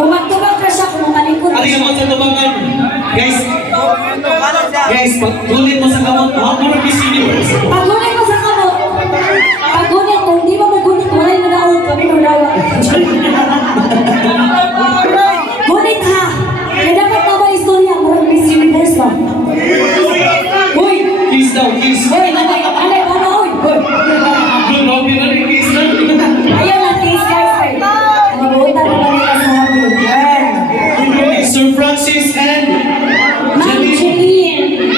Bumagtubag ka siya kung makalingkod Ari mo sa tubangan. Guys, pagtulit mo sa kamot, makakurang Miss Universe. Pagunit mo sa kamot. Pagunit, kung di mo magunit, walay manaon kami nung dawa. Gunit ha! Kaya dapat na ba istorya mo Miss Universe ba? Uy! Kiss daw, kiss. Uy! Alay ka na, uy! Good Robin na rin, kiss na. Ayaw na, please guys. Mabuta na kami ka sa hapon. Sir Francis and Ma'am Jeline.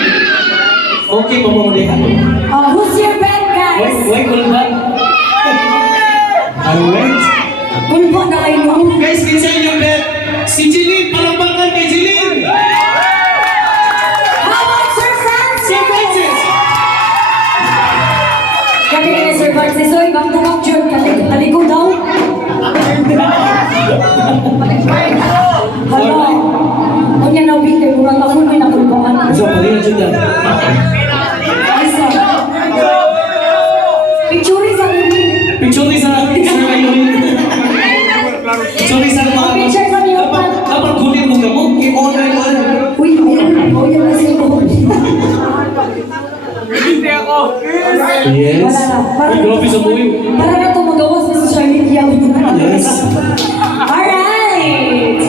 okay, mamamuli. Who's your friend, guys? Wait, kulban. Alright. Kulbo na kayo. Guys, kinsa yung bet? Si Jeline, palakpakan kay Jeline. How about Sir Francis? Sir Francis. Kami na Sir Francis. Oy, bang tumag dyan. Kaligo daw. Hala. Kung yan nabing kayo, kurang ako may nakulbangan. So, pali na dyan. Isa. Picture sa akin. Picture sa Sir Ayun. Sorry sa mga... Picture sa akin. Dapat kunin mo ka mo. I-honor mo. Uy, ayan. O, yan na siya ko. Yes. Wala na. Ay, grabe sa buhay. Para na ito magawas na sa social media. Yes. Alright!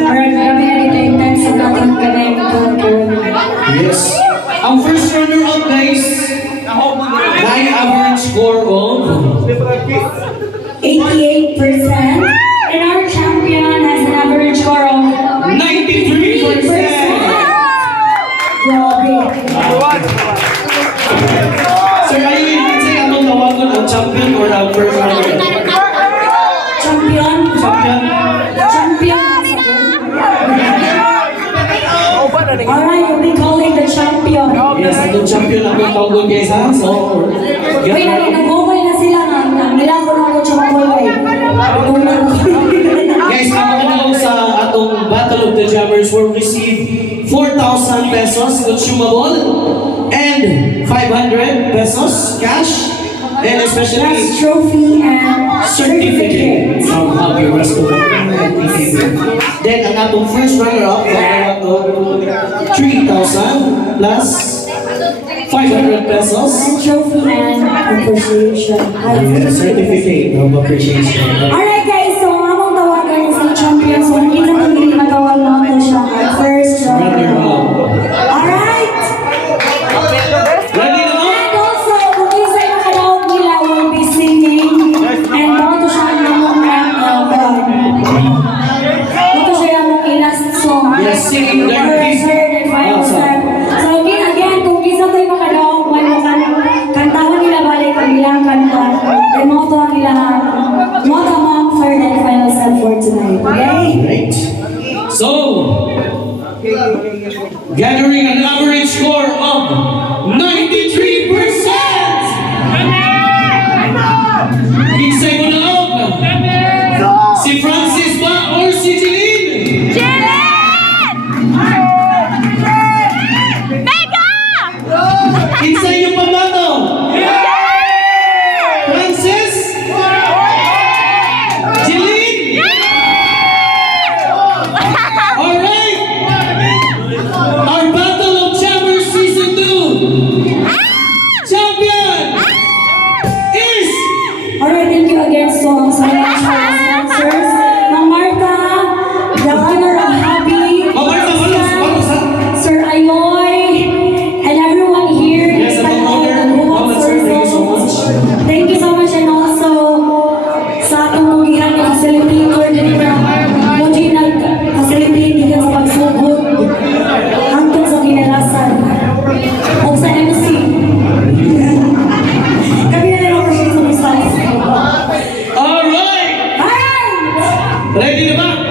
Alright, marami na dito intense sa ating kanayang Yes. Ang first runner-up, guys, high average score of 88%. And our champion has an average score of 93%. Grabe. Sir, ayun, kasi anong tawagan ang champion or ang first runner-up? Champion. Champion? Champion. Alright, we'll be calling the champion. Yes, itong champion ang ang tawagan, guys, ha? So, Wait, nag-mobile na sila nga. Nilago na ako champion. guys, ang mga sa atong Battle of the Jammers will receive 4,000 pesos consumable and 500 pesos cash and especially Last trophy and certificate from Hobby Restaurant. Then ang atong first runner-up ang atong 3,000 plus 500 pesos and trophy and appreciation. and certificate of appreciation. Alright guys, so among tawagan sa champion. So nakita mo hindi matawag natin siya at first runner. Runner-up. Alright! Ready na mo? And also, kung isa yung kalawag nila will be singing and bago siya namang bago siya namang last song. Yes, singing Or like third and final song. So again, kung isa tayo makalawag, wala kantahan nila balik ang ilang kanta. And moto ang ilang moto ang third and final song for tonight. Okay? Right. So, gathering an average score of 93%. Kinsay mo na og? Si Francis ba or si Jeline? Kinsay yung pamato? Francis? Jeline? Alright! Our Battle of Jammers Season 2 champion is Alright, thank you again so much for our sponsors. Ma'am Martha, the owner of Happy, Ma'am Martha, balos ha? Sir Ayoy, and everyone here. Yes, despite I'm all honored. the good Ma'am, sir, thank you so much. Thank you so much, and also sa atong mugihan ng facilitator din na mugi nag-facilitate din sa pagsugod hangtod sa kinalasan o sa MC. Kami na lang appreciate sa staff. Alright! Alright! Ready na ba?